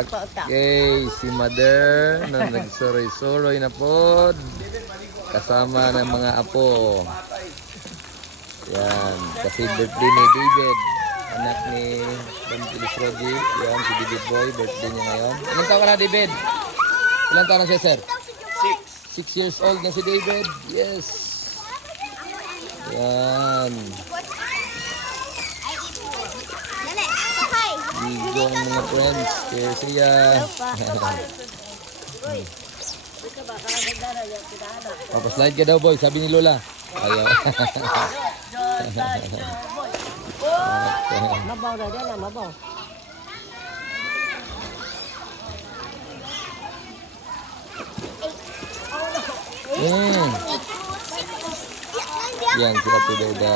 Okay, si Mother na nagsuroy-suroy na po. Kasama ng mga apo. Yan, kasi birthday ni David. Anak ni Don Pilis Rodi. Yan, si David Boy. Birthday niya ngayon. Ilan taon ka na, David? Ilan taon na siya, sir? 6 years old na si David. Yes. Yan. Igong mga friends. Kaya siya. Papaslide ka daw, boy. Sabi ni Lola. Ayaw. Mabaw na din, mabaw. Yan si Ate Deda.